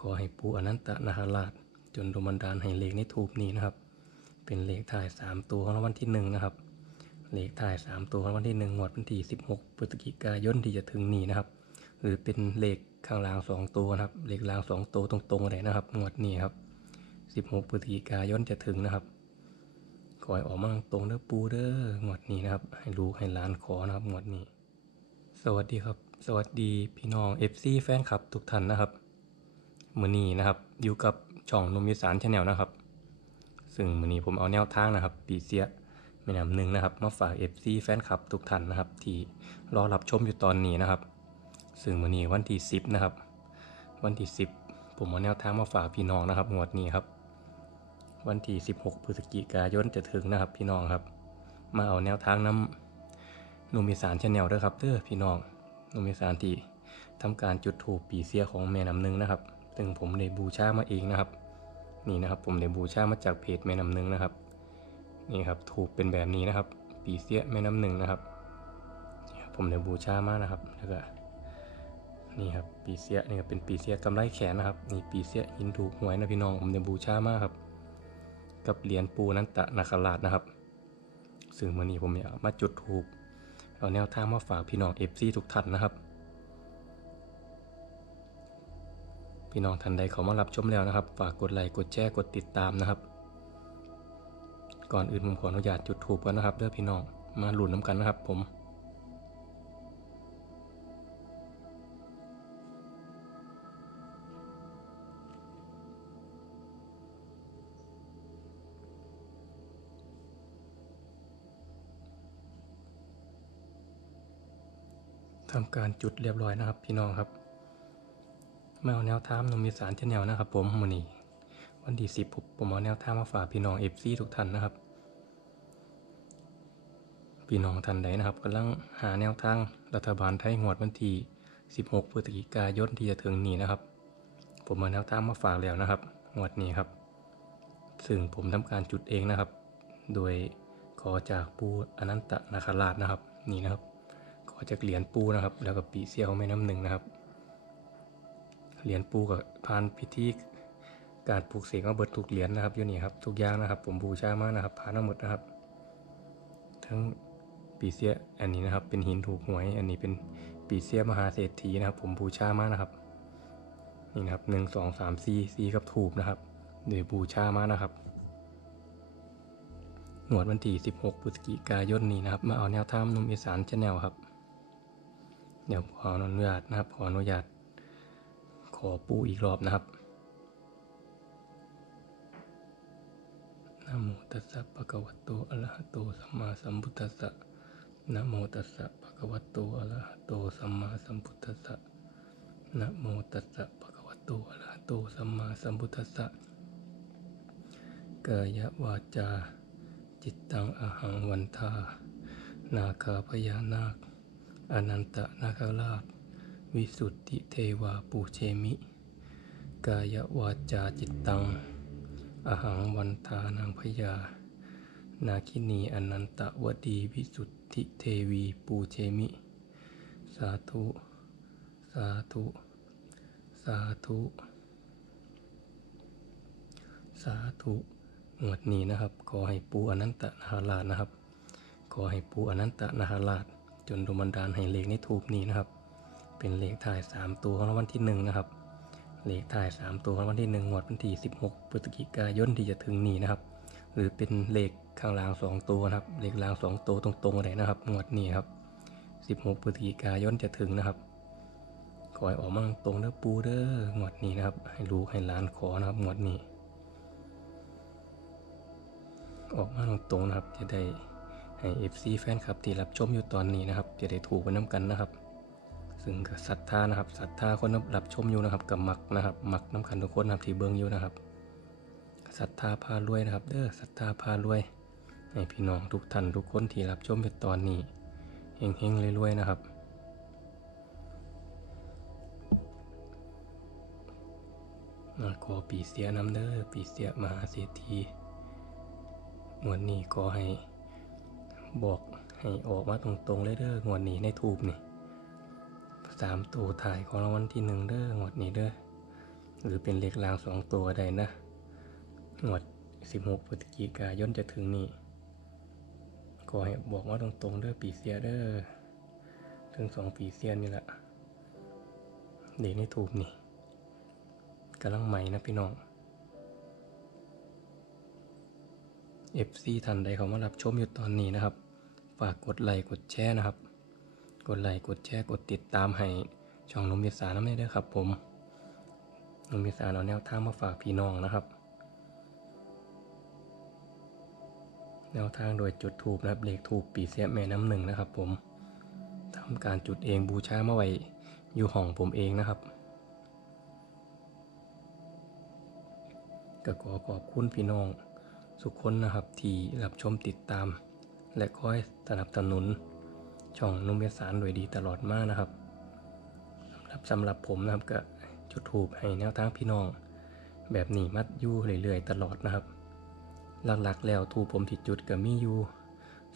ขอให้ปู่อนันตนาคราช จนดลบันดาลให้เลขในทูปนี้นะครับ เป็นเลขถ่ายสามตัวของรางวัลที่หนึ่งนะครับเลขถ่ายสามตัวของรางวัลที่หนึ่งงวดวันที่สิบหกพฤศจิกายนที่จะถึงนี้นะครับ หรือเป็นเลขข้างล่างสองตัวนะครับ เลขล่างสองตัวตรงๆเลยนะครับ งวดนี้ครับสิบหกพฤศจิกายนจะถึงนะครับขอให้ออกมาตรงเด้อปูเด้องวดนี้นะครับ ให้ลูกให้หลานขอนะครับงวดนี้ สวัสดีครับ สวัสดีพี่น้อง FC แฟนคลับทุกท่านนะครับ มือนี้นะครับอยู่กับช่องนมยิสานชาแนลนะครับ ซึ่งมือนี้ผมเอาแนวทางนะครับ ปีเสียแม่น้ำหนึ่งนะครับมาฝาก FC แฟนคลับทุกท่านนะครับ ที่รอรับชมอยู่ตอนนี้นะครับ ซึ่งมือนี้วันที่ 10 นะครับ วันที่ 10 ผมเอาแนวทางมาฝากพี่น้องนะครับงวดนี้ครับ วันที่ 16 พฤศจิกายนจะถึงนะครับ พี่น้องครับ มาเอาแนวทางน้ำนุมิสารชาแนลด้วยครับเด้อพี่น้องนุมิสารที่ทำการจุดถูปปีเสียของแม่น้ำหนึ่งนะครับ ซึ่งผมได้บูชามาเองนะครับ นี่นะครับผมได้บูชามาจากเพจแม่น้ำหนึ่งนะครับ นี่ครับถูกเป็นแบบนี้นะครับ ปีเสียแม่น้ำหนึ่งนะครับ ผมได้บูชามานะครับ แล้วก็นี่ครับปีเสียนี่ก็เป็นปีเสียกำไรแขนนะครับ นี่ปีเสียหินถูกหวยนะพี่น้องผมได้บูชามาครับ กับเหรียญปูนันตะนาคราชนะครับซึ่งวันนี้ผมอยากมาจุดถูกเอาแนวทางมาฝากพี่น้อง FC ทุกท่านนะครับ พี่น้องท่านใดเขามารับชมแล้วนะครับ ฝากกดไลค์กดแชร์กดติดตามนะครับ ก่อนอื่นผมขออนุญาตจุดถูกกันนะครับเด้อพี่น้องมาหลุนน้ำกันนะครับผมทำการจุดเรียบร้อยนะครับพี่น้องครับ มาเอาแนวทางนมีสารเชนแนวนะครับ ผมมือนี้วันที่สิบผมเอาแนวทางมาฝากพี่น้องเอฟซีทุกท่านนะครับ พี่น้องท่านใดนะครับกำลังหาแนวทางรัฐบาลไทยงวดวันที่16พฤศจิกายนที่จะถึงนี้นะครับ ผมเอาแนวทางมาฝากแล้วนะครับงวดนี้ครับ ซึ่งผมทำการจุดเองนะครับ โดยขอจากปูอนันตนาคราชนะครับ นี่นะครับ ขอจากเหรียญปูนะครับ แล้วก็ปีเสียของแม่น้ำหนึ่งนะครับ เหรียญปูกับพานพิธีการปลูกเสกมาเบิดทุกเหรียญนะครับอยู่นี่ครับทุกอย่างนะครับ ผมบูชามากนะครับพานทั้งหมดนะครับ ทั้งปีเสียอันนี้นะครับ เป็นหินถูกหวย อันนี้เป็นปีเสียมหาเศรษฐีนะครับ ผมบูชามากนะครับ นี่นะครับหนึ่งสองสามสี่สี่กับถูกนะครับโดยบูชามากนะครับหนวดวันที่ 16พฤศจิกายนนี้นะครับ มาเอาแนวทางนุ่มอีสานชาแนลครับ เดี๋ยวขออนุญาตนะครับ ขออนุญาต ขอปูอีกรอบนะครับนะโมตัสสะภะคะวะโตอะระหะโตสัมมาสัมพุทธัสสะนะโมตัสสะภะคะวะโตอะระหะโตสัมมาสัมพุทธัสสะนะโมตัสสะภะคะวะโตอะระหะโตสัมมาสัมพุทธัสสะกายวาจา จิตตังอหังวันทา นาคาพญานาค อนันตนาคราช วิสุทธิเทวาปูเชมิ กายวาจาจิตตังอาหังวันทานางพญานาคินีอนันตวดีวิสุทธิเทวีปูเชมิ สาธุ สาธุ สาธุ สาธุงวดนี้นะครับ ขอให้ปูอนันตนาคราชนะครับ ขอให้ปูอนันตนาคราชจนดลบันดาลให้เลขในทูปนี้นะครับ เป็นเลขถ่ายสามตัวของรางวัลที่หนึ่งนะครับเลขถ่ายสามตัวของรางวัลที่หนึ่งงวดวันที่สิบหกพฤศจิกายนที่จะถึงนี้นะครับ หรือเป็นเลขข้างล่างสองตัวนะครับ เลขล่างสองตัวตรงๆเลยนะครับงวดนี้ครับสิบหกพฤศจิกายนจะถึงนะครับขอให้ออกมาตรงเด้อปูเด้องวดนี้นะครับ ให้ลูกให้หลานขอนะครับงวดนี้ ออกมาตรงๆนะครับจะได้ให้ FC แฟนคลับที่รับชมอยู่ตอนนี้นะครับ จะได้ถูกไปน้ำกันนะครับ ซึ่งก็ศรัทธานะครับศรัทธาคนรับชมอยู่นะครับกับมักนะครับมักน้ำกันทุกคนนะครับที่เบิ้งอยู่นะครับศรัทธาพารวยนะครับ เด้อศรัทธาพารวยให้พี่น้องทุกท่านทุกคนที่รับชมอยู่ตอนนี้เฮงๆรวยๆนะครับมาขอปีเสียน้ำเด้อปีเสียมหาเศรษฐีงวดนี้ขอให้บอกให้ออกมาตรงๆเลยเด้องวดนี้ในทูบนี่ สามตัวถ่ายของรางวัลที่หนึ่งเด้องวดนี้เด้อหรือเป็นเลขรางสองตัวได้นะงวด16พฤศจิกายนจะถึงนี้ขอให้บอกว่าตรงๆเด้อปีเสียเด้อถึงสองปีเสียนี่แหละเด็กนี่ถูกนี่กำลังใหม่นะพี่น้อง FC ท่านใดเขามารับชมอยู่ตอนนี้นะครับ ฝากกดไลค์กดแชร์นะครับ กดไลค์กดแชร์กดติดตามให้ช่องนมวิสาน้ำได้ด้วยครับ ผมนมวิสาเอาแนวทางมาฝากพี่น้องนะครับ แนวทางโดยจุดถูกนะครับเลขถูกปีเสียแม่น้ำหนึ่งนะครับ ผมทำการจุดเองบูชามาไว้อยู่ห้องผมเองนะครับก็ขอขอบคุณพี่น้องทุกคนนะครับที่รับชมติดตาม และคอยสนับสนุน ช่องนุ่มเวสารโดยดีตลอดมากนะครับสำหรับสำหรับผมนะครับก็จุดถูกให้แนวทางพี่น้อง แบบนี้มัดยู่เรื่อยๆตลอดนะครับ หลักๆแล้วถูกผมที่จุดก็มีอยู่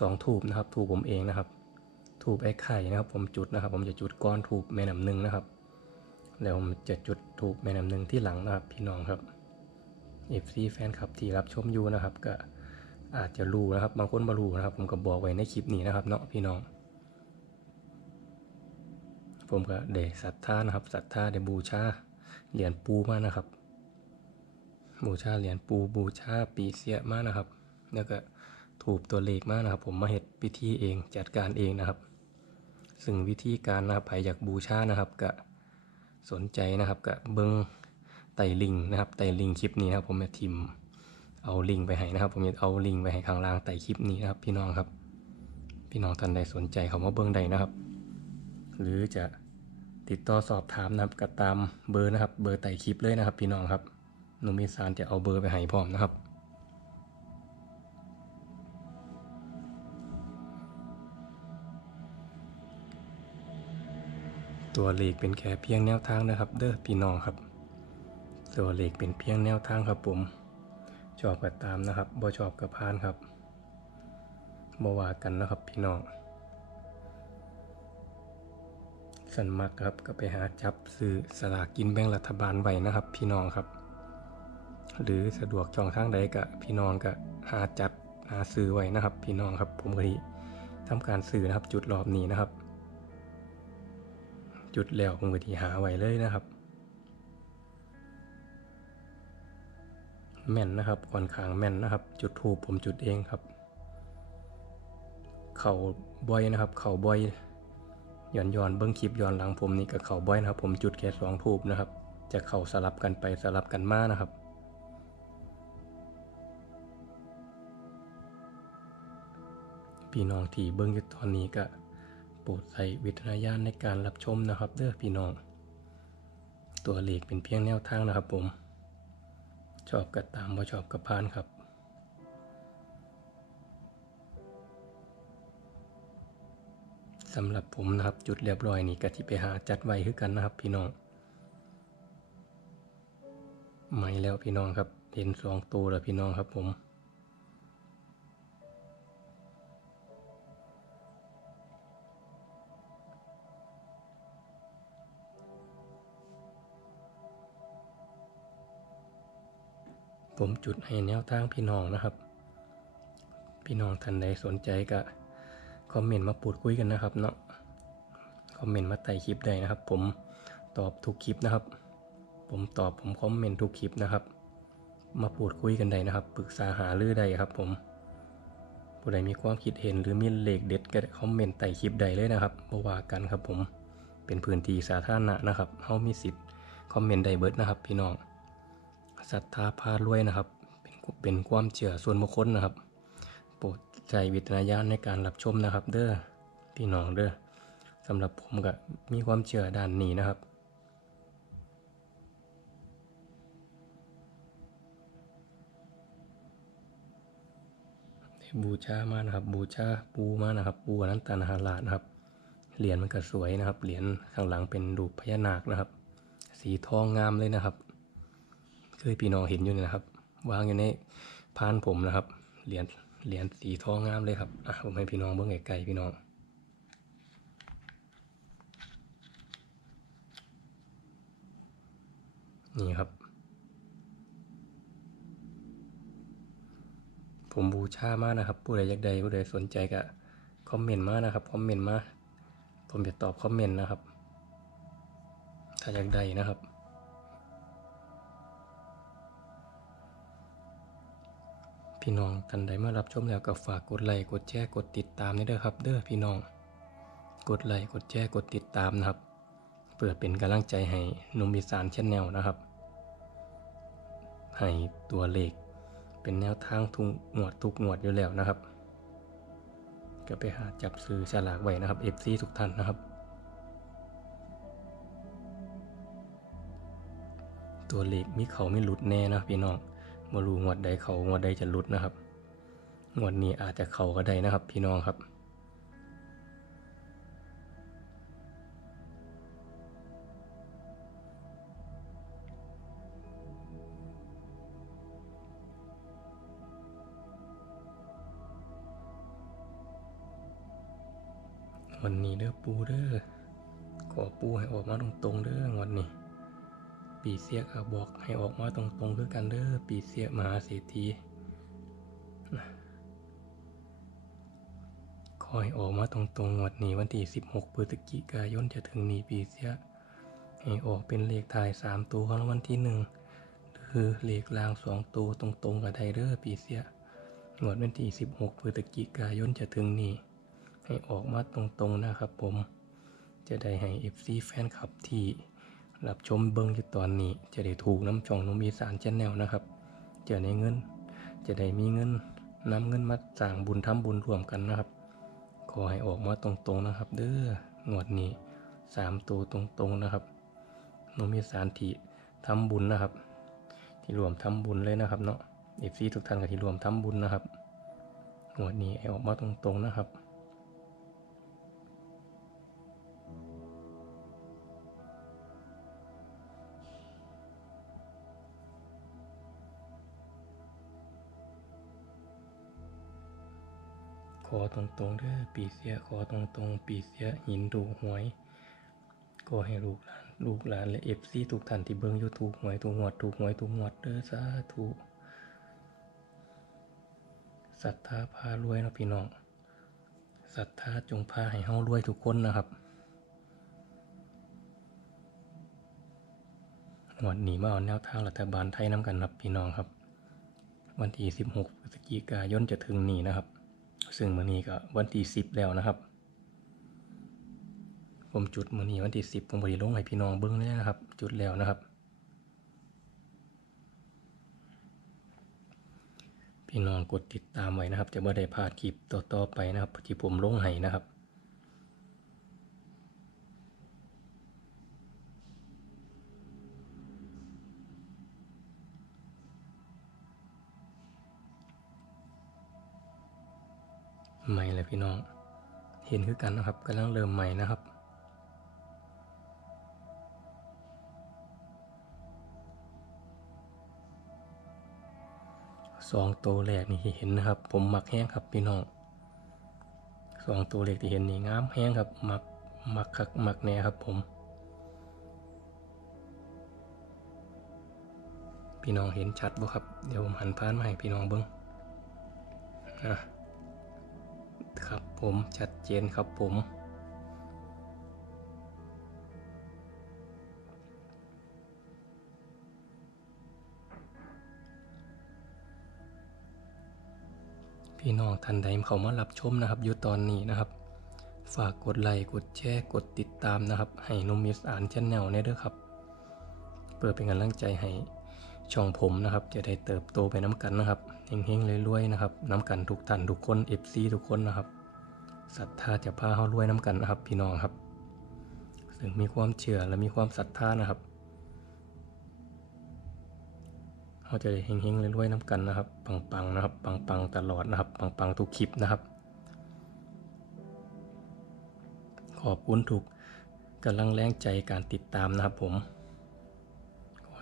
สองถูกนะครับถูกผมเองนะครับ ถูกไอ้ไข่นะครับ ผมจุดนะครับ ผมจะจุดก้อนถูกแม่น้ำหนึ่งนะครับแล้วผมจะจุดถูกแม่น้ำหนึ่งที่หลังนะครับ พี่น้องครับ FC แฟนคลับที่รับชมอยู่นะครับ ก็อาจจะรู้นะครับ บางคนไม่รู้นะครับ ผมก็บอกไว้ในคลิปนี้นะครับเนาะพี่น้อง ผมก็ได้ศรัทธานะครับศรัทธาได้บูชาเหรียญปูมานะครับ บูชาเหรียญปูบูชาปีเสียมากนะครับ แล้วก็ถูกตัวเลขมากนะครับ ผมมาเห็ดพิธีเองจัดการเองนะครับ ซึ่งวิธีการนะครับใครอยากบูชานะครับก็สนใจนะครับก็เบิ้งไต่ลิงนะครับไต่ลิงคลิปนี้นะครับ ผมจะทิมเอาลิงไปให้นะครับ ผมจะเอาลิงไปให้ข้างล่างไต่คลิปนี้นะครับ พี่น้องครับ พี่น้องท่านใดสนใจเขามาเบิ้งใดนะครับ หรือจะติดต่อสอบถามนะครับก็ตามเบอร์นะครับ เบอร์ไต่คลิปเลยนะครับ พี่น้องครับหนุ่มิสารจะเอาเบอร์ไปให้พร้อมนะครับตัวเลขเป็นแค่เพียงแนวทางนะครับ เด้อพี่น้องครับ ตัวเลขเป็นเพียงแนวทางครับผมชอบก็ตามนะครับบ่ชอบก็พานครับบ่ว่ากันนะครับพี่น้อง สันมักครับก็ไปหาจับซื้อสลากกินแบ่งรัฐบาลไว้นะครับ พี่น้องครับ หรือสะดวกช่องทางใดก็พี่น้องก็หาจัดหาซื้อไว้นะครับ พี่น้องครับ ผมก็ที่ทำการซื้อนะครับ จุดรอบนี้นะครับ จุดแล้วผมก็ที่หาไว้เลยนะครับ แม่นนะครับค่อนข้างแม่นนะครับ จุดถูกผมจุดเองครับ เข่าบ่อยนะครับ เข่าบ่อย ย้อนย้อนเบิ้งคลิปย้อนหลังผมนี่กับเข่าบ่อยนะครับ ผมจุดแค่สองทูบนะครับ จะเข่าสลับกันไปสลับกันมานะครับพี่น้องที่เบิ้งอยู่ตอนนี้ก็โปรดใส่วิจารณญาณในการรับชมนะครับ เด้อพี่น้อง ตัวเลขเป็นเพียงแนวทางนะครับผม ชอบก็ตามบ่ชอบก็พานครับ สำหรับผมนะครับ จุดเรียบร้อยนี่ก็ที่ไปหาจัดไว้คือกันนะครับ พี่น้องไม่แล้วพี่น้องครับเห็นสองตัวแล้วพี่น้องครับผมผมจุดให้แนวทางพี่น้องนะครับ พี่น้องท่านใดสนใจก็ อมเมนต์มาพูดคุยกันนะครับเนาะคอมเมนต์มาใต้คลิปได้นะครับ ผมตอบทุกคลิปนะครับ ผมตอบผมคอมเมนต์ทุกคลิปนะครับ มาพูดคุยกันได้นะครับปรึกษาหารือได้ครับ ผมผู้ใดมีความคิดเห็นหรือมีเลขเด็ดก็คอมเมนต์ใต้คลิปใดเลยนะครับบว่ากันครับผมเป็นพื้นที่สาธารณะนะครับเฮามีสิทธิ์คอมเมนต์ได้เบิดนะครับ พี่น้องศรัทธาพารวยนะครับ เป็นเป็นความเชื่อส่วนบุคคลนะครับ ใช้วิจารณญาณในการรับชมนะครับ เด้อพี่น้องเด้อสำหรับผมก็มีความเชื่อด้านนี้นะครับบูชามานะครับ บูชาปูมานะครับ ปูนั้นตนาหาราชนะครับเหรียญมันก็สวยนะครับเหรียญข้างหลังเป็นรูปพญานาคนะครับ สีทองงามเลยนะครับ เคยพี่น้องเห็นอยู่นะครับ วางอยู่ในพานผมนะครับเหรียญ เหรียญสีทองงามเลยครับอะผมให้พี่น้องเบิ่งไกลๆพี่น้องนี่ครับ ผมบูชามากนะครับ ผู้ใดอยากใดผู้ใดสนใจก็คอมเมนต์มานะครับคอมเมนต์มาผมจะตอบคอมเมนต์นะครับ ถ้าอยากใดนะครับ พี่น้องท่านใดเมื่อรับชมแล้วก็ฝากกดไลค์กดแชร์กดติดตามนี่เด้อครับ เด้อพี่น้อง กดไลค์กดแชร์กดติดตามนะครับ เพื่อเป็นกำลังใจให้นุ่มอีสานชแนลนะครับให้ตัวเลขเป็นแนวทางทุกงวดทุกงวดอยู่แล้วนะครับ ก็ไปหาจับซื้อฉลากไว้นะครับ FC ทุกท่านนะครับ ตัวเลขมีเขาไม่หลุดแน่นะพี่น้อง มารู้งวดใดเขางวดใดจะลุดนะครับงวดนี้อาจจะเขาก็ได้นะครับ พี่น้องครับ วันนี้เด้อปูเด้อขอปูให้ออกมาตรงๆเด้องวันนี้ ปีเสียก็บอกให้ออกมาตรงๆคือกันเด้อปีเสียมหาเศรษฐีนะขอให้ออกมาตรงๆงวันนี้วันที่ 16พฤศจิกายนจะถึงนี้ปีเสียให้ออกเป็นเลขท้าย 3 ตัวของรางวัลที่หนึ่งคือเลขล่าง 2 ตัวตรงๆกับไดเด้อปีเสียงวดวันที่ 16พฤศจิกายนจะถึงนี้ให้ออกมาตรงๆนะครับผม จะได้ให้ FC แฟนคลับที่ รับชมเบิ้งอยู่ตอนนี้ จะได้ถูกน้ำช่องนมอีสานแชนแนลนะครับ จะได้เงิน จะได้มีเงินนำเงินมาสร้างบุญทำบุญรวมกันนะครับ ขอให้ออกมาตรงๆนะครับ เด้องวดนี้สามตัวตรงๆนะครับนมอีสานที่ทำบุญนะครับ ที่รวมทำบุญเลยนะครับเนาะ FC ทุกท่านก็ที่รวมทำบุญนะครับงวดนี้ให้ออกมาตรงๆนะครับ ขอตรงๆเด้อปีเสียขอตรงๆ ปีเสียหินดูหวย ก็ให้ลูกหลานลูกหลานและเอฟซีทุกท่านที่เบิ่งยู่ถูกหวยถูกงวดถูกหวยถูกงวดเด้อสาธุศรัทธาพารวยนะพี่น้องศรัทธาจงพาให้เฮารวยทุกคนนะครับงวดหนีมาเอาแนวทางรัฐบาลไทยน้ำกันครับพี่น้องครับ วันที่ 16พฤศจิกายนจะถึงนี้นะครับ ซึ่งมื้อนี้ก็วันที่สิบแล้วนะครับ ผมจุดมื้อนี้วันที่สิบผมบ่ได้ลงให้พี่น้องเบิ้งเลยนะครับ จุดแล้วนะครับ พี่น้องกดติดตามไว้นะครับ จะบ่ได้พลาดคลิปต่อๆไปนะครับที่ผมลงให้นะครับ ใหม่เลยพี่น้อง เห็นคือกันนะครับกำลังเริ่มใหม่นะครับสองตัวแรกนี่เห็นนะครับ ผมหมักแห้งครับพี่น้องสองตัวแรกที่เห็นนี่งามแห้งครับหมักหมักคักมักแน่ครับผม พี่น้องเห็นชัดบ่ครับ เดี๋ยวผมหันพานมาให้พี่น้องเบิ้งนะ ครับผมชัดเจนครับผม พี่น้องท่านใดเขามารับชมนะครับอยู่ตอนนี้นะครับ ฝากกดไลค์กดแชร์กดติดตามนะครับ ให้นมมิสอ่านชแนลเนี่ยด้วยครับ เพื่อเป็นกำลังใจให้ ช่องผมนะครับ จะได้เติบโตไปน้ำกันนะครับเฮงๆรวยๆนะครับน้ำกันทุกท่านทุกคน FC ทุกคนนะครับศรัทธาจะพาเขารวยน้ำกันนะครับ พี่น้องครับ ซึ่งมีความเชื่อและมีความศรัทธานะครับเขาจะเฮงๆรวยๆน้ำกันนะครับปังๆนะครับปังๆตลอดนะครับปังๆทุกคลิปนะครับ ขอบคุณทุกกำลังแรงใจการติดตามนะครับผม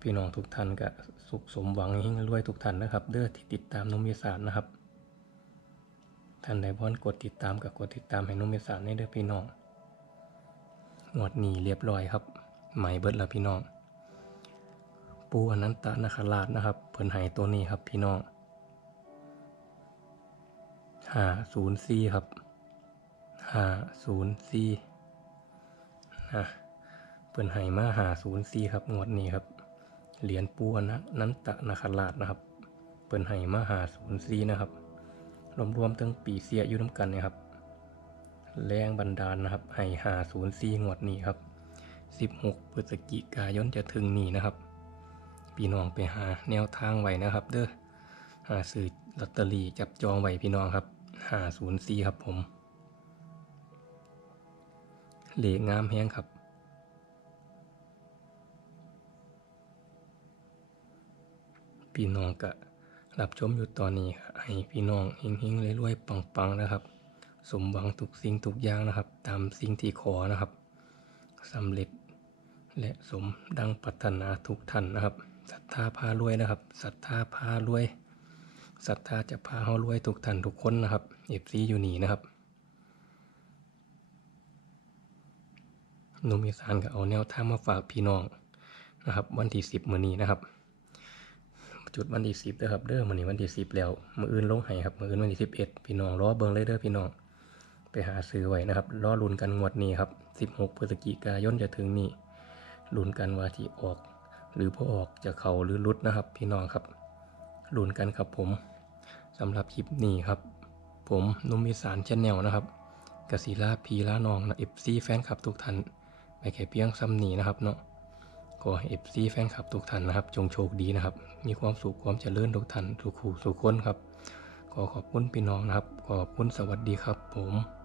พี่น้องทุกท่านก็สุขสมหวังเฮงรวยทุกท่านนะครับ เด้อที่ติดตามนุ่มยสารนะครับ ท่านใดพอนกดติดตามกับกดติดตามให้นุ่มยสารให้เด้อพี่น้องงวดนี้เรียบร้อยครับใหม่เบิดแล้วพี่น้อง ปูอนันตนาคราชนะครับ เพิ่นให้ตัวนี้ครับพี่น้องห้าศูนย์สี่ครับห้าศูนย์สี่นะเพิ่นให้มาห้าศูนย์สี่ครับงวดนี้ครับ เหรียญปูอนันตะนาคราชนะครับเพิ่นให้มหาศูนย์สี่นะครับรวมๆทั้งปีเสียอยู่น้ำกันนะครับ แรงบันดาลนะครับให้หาศูนย์สี่งวดนี้ครับ 16พฤศจิกายนจะถึงนี้นะครับพี่น้องไปหาแนวทางไว้นะครับ เด้อหาซื้อลอตเตอรี่จับจองไว้พี่น้องครับหาศูนย์สี่ครับผม เหลขงามแห้งครับ พี่น้องก็รับชมอยู่ตอนนี้ครับให้พี่น้องเฮงๆรวยๆปังๆนะครับ สมหวังทุกสิ่งทุกอย่างนะครับ ตามสิ่งที่ขอนะครับสำเร็จและสมดังปรารถนาทุกท่านนะครับศรัทธาพารวยนะครับศรัทธาพารวยศรัทธาจะพาเฮารวยทุกท่านทุกคนนะครับเอฟซีอยู่นี่นะครับหนุ่มอีสานก็เอาแนวทางมาฝากพี่น้องนะครับ วันที่สิบมื้อนี้นะครับ จุดวันที่สิบเด้อครับเด้อมื้อนี้วันที่สิบแล้วมืออื่นลงให้ครับมืออื่นวันที่สิบเอ็ดพี่น้องรอเบิ่งเลยเด้อพี่น้อง ไปหาซื้อไว้นะครับรอลุ้นกันงวดนี้ครับ16พฤศจิกายนจะถึงนี้ลุ้นกันว่าที่ออก หรือพอออกจะเข้าหรือลุดนะครับ พี่น้องครับลุ้นกันครับผมสำหรับคลิปนี้ครับ ผมนุ่มอีสานชแนลนะครับกศิลาพีลาน้องนะเอฟซีแฟนคลับทุกท่านไปแค่เพียงซ้ำหนีนะครับเนาะ ขอเอฟซีแฟนคลับทุกท่านนะครับ จงโชคดีนะครับ มีความสุขความเจริญทุกท่านทุกคู่ทุกคนครับ ขอขอบคุณพี่น้องนะครับ ขอบคุณสวัสดีครับผม